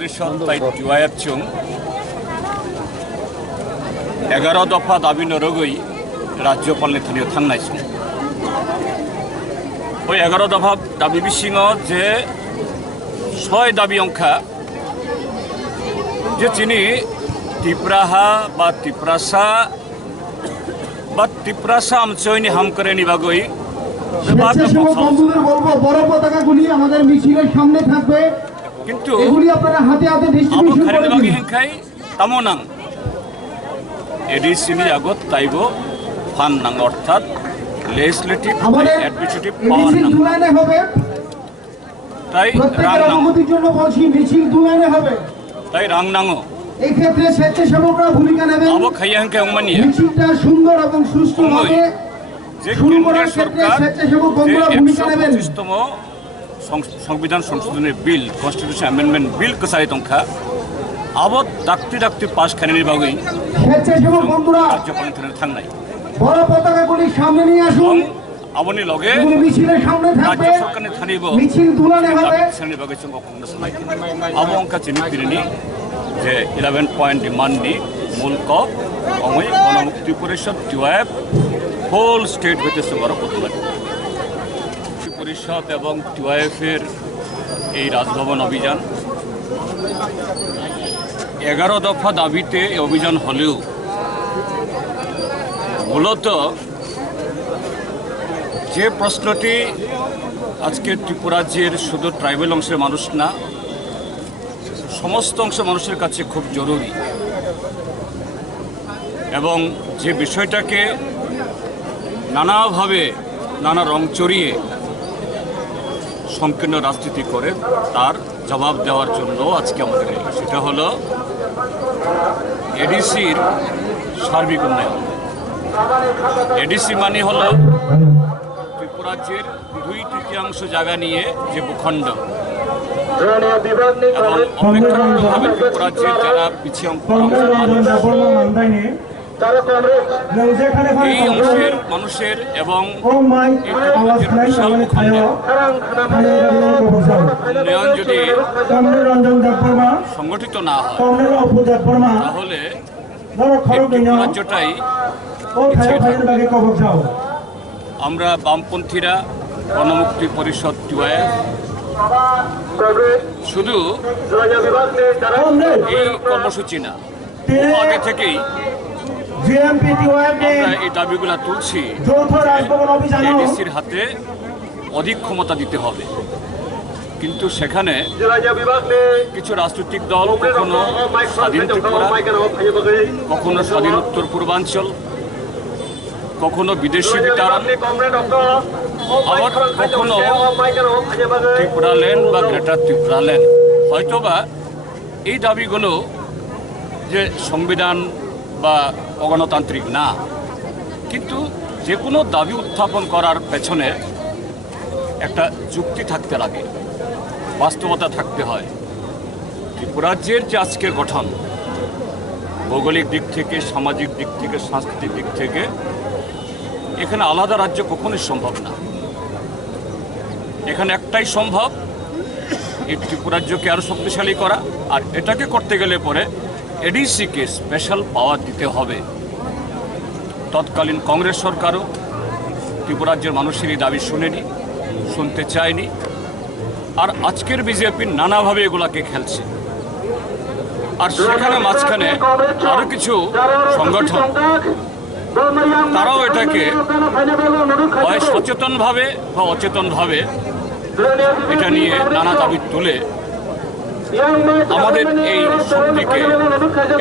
परिषद बाय टिवाइएफ चुं 11 दफा दाबी नरगै राज्यपालनि थानियाव थांनाय सम बै 11 दफा दाबि बिसिङाव जे 6 दाबि अंखा जे चिनि तिप्राहा बा तिप्रासा আমচয়নি হামকরেনি বাগই স্বেচ্ছাসেবক বন্ধুদের বলবো বড় পতাকাগুলি আমাদের মিছিলের সামনে থাকবে, কিন্তু এগুলি আপনারা হাতে হাতে ডিস্ট্রিবিউশন করে দিন। হেনখাই তামনাং এডিসিনি আগত তাইবো ফান নাং অর্থাৎ লেজিসলেটিভ অ্যাডমিনিস্ট্রেটিভ পাওয়ার নাং দুলাইনে হবে, তাই প্রত্যেকের অনুমতির জন্য বলছি মিছিল দুলাইনে হবে, তাই রাং নাঙো এই ক্ষেত্রে স্বেচ্ছাসেবকরা ভূমিকা নেবেন। আবো খাইয়া হেনখাই অমানিয়া মিছিলটা সুন্দর এবং সুষ্ঠুভাবে যে শুরু কেন্দ্রীয় করার ক্ষেত্রে সরকার স্বেচ্ছাসেবক বন্ধুরা ভূমিকা নেবেন। 125তম সংবিধান সংশোধনের বিল কনস্টিটিউশন অ্যামেন্ডমেন্ট বিল কসাই তংখা আবত ডাক্তি পাস খানিনি বাগৈ স্বেচ্ছাসেবক বন্ধুরা রাজ্যপালের থানায় থাংনাই বড় পতাকাগুলি সামনে নিয়ে আসুন, আবনি লগে এগুলি মিছিলের সামনে থাকবে, রাজ্য সরকারের থানিব মিছিল দুলানে হবে। শ্রেণী বাগৈ সঙ্গ অকংগ্রেস সালাই আবো অঙ্কা চিনি পিরিনি যে 11 পয়েন্ট ডিমান্ডনি মূল ক অমই গণমুক্তি পরিষদ টিওএফ হোল স্টেট হইতে সঙ্গর প্রতিবাদ পরিষদ এবং টিওএফের এই রাজভবন অভিযান 11 দফা দাবিতে এই অভিযান হলেও মূলত যে প্রশ্নটি আজকে ত্রিপুরাজ্যের শুধু ট্রাইবেল অংশের মানুষ না সমস্ত অংশের মানুষের কাছে খুব জরুরি এবং যে বিষয়টাকে নানাভাবে নানা রং চড়িয়ে সংকীর্ণ রাজনীতি করে তার জবাব দেওয়ার জন্য আজকে আমাদের সেটা হলো এডিসির সার্বিক উন্নয়ন। এডিসি মানে হলো ত্রিপুরাজ্যের 2/3 জায়গা নিয়ে যে ভূখণ্ড এবং অপেক্ষাকৃতভাবে ত্রিপুরাজ্যের যারা পিছিয়ে এই অংশের মানুষের এবং উন্নয়ন যদি সংগঠিত না হয় তাহলে রাজ্যটাই আমরা বামপন্থীরা গণমুক্তি পরিষদ টিওএফ শুধু এই কর্মসূচি না আগে থেকেই আমরা এই দাবিগুলো তুলছি এডিসির হাতে অধিক ক্ষমতা দিতে হবে, কিন্তু সেখানে কিছু রাজনৈতিক দল কখনো স্বাধীন ত্রিপুরা, কখনো স্বাধীন উত্তর পূর্বাঞ্চল, কখনো বিদেশি বিতাড়ন, আবার কখনো ত্রিপুরাল্যান্ড বা গ্রেটার ত্রিপুরাল্যান্ড। হয়তোবা এই দাবিগুলো যে সংবিধান বা অগণতান্ত্রিক না, কিন্তু যে কোনো দাবি উত্থাপন করার পেছনে একটা যুক্তি থাকতে লাগে, বাস্তবতা থাকতে হয়। ত্রিপুরাজ্যের যে আজকের গঠন ভৌগোলিক দিক থেকে, সামাজিক দিক থেকে, সাংস্কৃতিক দিক থেকে এখানে আলাদা রাজ্য কখনোই সম্ভব না। এখানে একটাই সম্ভব, এই ত্রিপুরাজ্যকে আরও শক্তিশালী করা, আর এটাকে করতে গেলে পরে এডিসিকে স্পেশাল পাওয়ার দিতে হবে। তৎকালীন কংগ্রেস সরকারও ত্রিপুরাজ্যের মানুষের এই দাবি শুনেনি, শুনতে চায়নি, আর আজকের বিজেপি নানাভাবে এগুলাকে খেলছে। আর সেখানে মাঝখানে আরও কিছু সংগঠন তারাও এটাকে হয় সচেতনভাবে বা অচেতনভাবে এটা নিয়ে নানা দাবি তুলে আমাদের এই শক্তিকে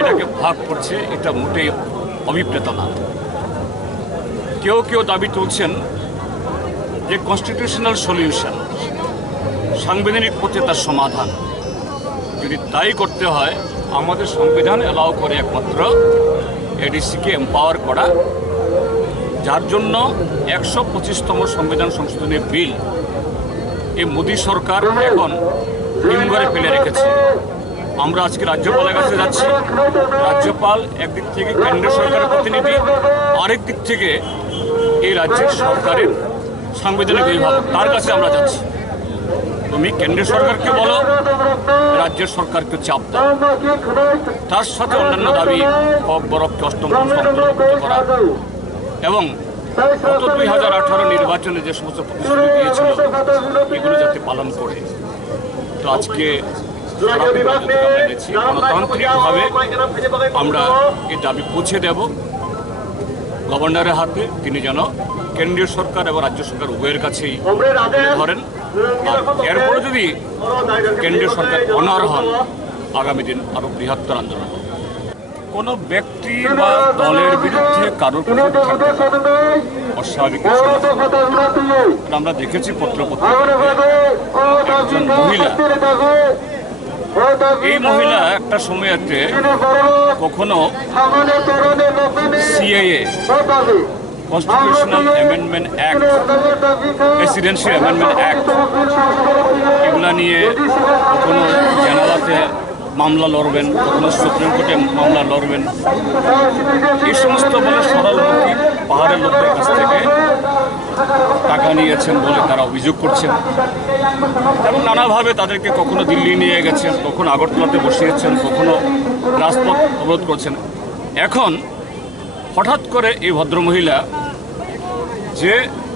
এটাকে ভাগ করছে। এটা মোটেই অভিপ্রেত না। কেউ কেউ দাবি তুলছেন যে কনস্টিটিউশনাল সলিউশন, সাংবিধানিক পথে তার সমাধান। যদি তাই করতে হয়, আমাদের সংবিধান অ্যালাউ করে একমাত্র এডিসিকে এম্পাওয়ার করা, যার জন্য 125তম সংবিধান সংশোধনের বিল এই মোদী সরকার এখন হিমঘরে ফেলে রেখেছে। আমরা আজকে রাজ্যপালের কাছে যাচ্ছি। রাজ্যপাল একদিক থেকে কেন্দ্রীয় সরকারের প্রতিনিধি, আরেক দিক থেকে এই রাজ্যের সরকারের সাংবিধানিক অভিভাবক, তার কাছে আমরা যাচ্ছি। তো তুমি কেন্দ্রীয় সরকারকে বলো, রাজ্য সরকারকে চাপ দাও, তার সাথে অন্যান্য দাবি হক বরফকে অষ্টম সংশোধন করা এবং গত 2018 নির্বাচনে যে সমস্ত প্রতিশ্রুতি দিয়েছিল এগুলো যাতে পালন করে। তো আজকে সারা বিভাগে আমরা এনেছি, গণতান্ত্রিকভাবে আমরা এই দাবি পৌঁছে দেব গভর্নরের হাতে। তিনি যেন কেন্দ্রীয় সরকার এবং রাজ্য সরকার উভয়ের কাছেই তুলে ধরেন। আর এরপরে যদি কেন্দ্রীয় সরকার অনার হন, আগামী দিন আরও বৃহত্তর আন্দোলন হবে। কোনো ব্যক্তি বা দলের বিরুদ্ধে কারোর অস্বাভাবিক আমরা দেখেছি একজন মহিলা, এই মহিলা একটা সময়তে কখনো CAA, constitutional amendment act, presidential amendment act, এগুলা নিয়ে কখনো জানালাতে মামলা লড়বেন, কখনো সুপ্রিম কোর্টে মামলা লড়বেন। এই সমস্ত বলে সরলমুখী পাহাড়ের লোকদের কাছ থেকে টাকা নিয়েছেন বলে তারা অভিযোগ করছেন এবং নানাভাবে তাদেরকে কখনো দিল্লি নিয়ে গেছেন, কখনো আগরতলাতে বসিয়েছেন, কখনো রাজপথ অবরোধ করছেন। এখন হঠাৎ করে এই ভদ্রমহিলা যে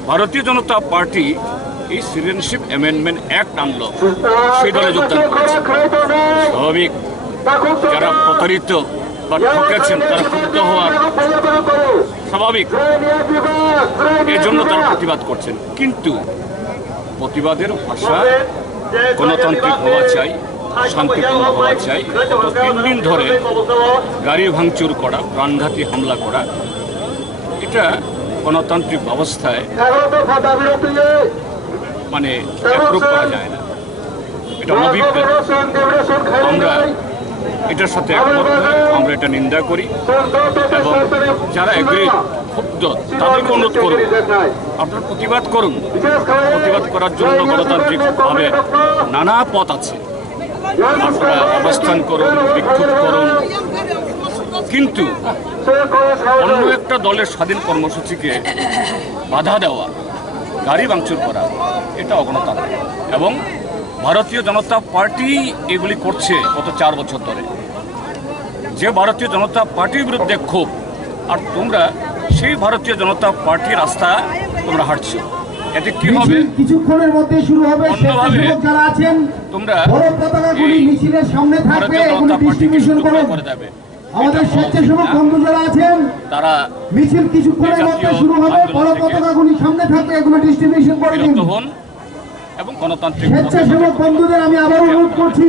ভারতীয় জনতা পার্টি এই সিটিজেনশিপ অ্যামেন্ডমেন্ট অ্যাক্ট আনলো, সেই দলে যোগদান করেছে। স্বাভাবিক, যারা প্রতারিত বা ঠকেছেন তারা ক্ষুব্ধ হওয়ার স্বাভাবিক, এর জন্য তারা প্রতিবাদ করছেন। কিন্তু প্রতিবাদের ভাষা গণতান্ত্রিক হওয়া চাই, শান্তিপূর্ণ হওয়া চাই। গত 3 দিন ধরে গাড়ি ভাঙচুর করা, প্রাণঘাতী হামলা করা, এটা গণতান্ত্রিক ব্যবস্থায় মানে অ্যাপ্রুভ করা যায় না, এটা অনভিপ্রেত। আমরা এটার সাথে একমত হই, আমরা এটা নিন্দা করি এবং যারা এগ্রি ক্ষুব্ধ তাদেরকে অনুরোধ করুন, আপনারা প্রতিবাদ করুন। প্রতিবাদ করার জন্য গণতান্ত্রিকভাবে নানা পথ আছে, আপনারা অবস্থান করুন, বিক্ষোভ করুন, কিন্তু অন্য একটা দলের স্বাধীন কর্মসূচিকে বাধা দেওয়া, গাড়ি ভাঙচুর করা, এটা অগণতান্ত্রিক। এবং ভারতীয় জনতা পার্টি এগুলি করছে গত 4 বছর ধরে। যে ভারতীয় জনতা পার্টির বিরুদ্ধে ক্ষোভ, আর তোমরা সেই ভারতীয় জনতা পার্টির রাস্তা তোমরা হাঁটছো, এতে কি হবে? কিছুক্ষণের মধ্যে শুরু হবে। অন্যভাবে যারা আছেন তোমরা বড় পতাকাগুলি মিছিলের সামনে থাকবে, এগুলো ডিস্ট্রিবিউশন করে দেবে। আমাদের স্বেচ্ছাসেবক বন্ধু যারা আছেন তারা মিছিল কিছুক্ষণের মধ্যে শুরু হবে, বড় পতাকাগুলি সামনে থাকবে, এগুলো ডিস্ট্রিবিউশন করে দিন এবং গণতান্ত্রিক স্বেচ্ছাসেবক বন্ধুদের আমি আবার অনুরোধ করছি,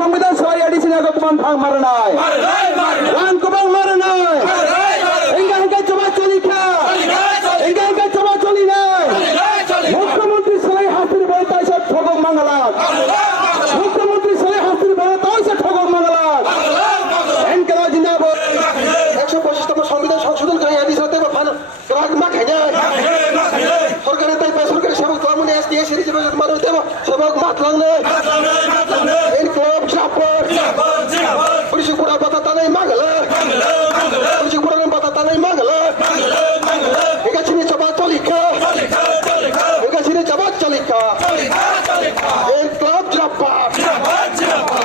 সংবিধান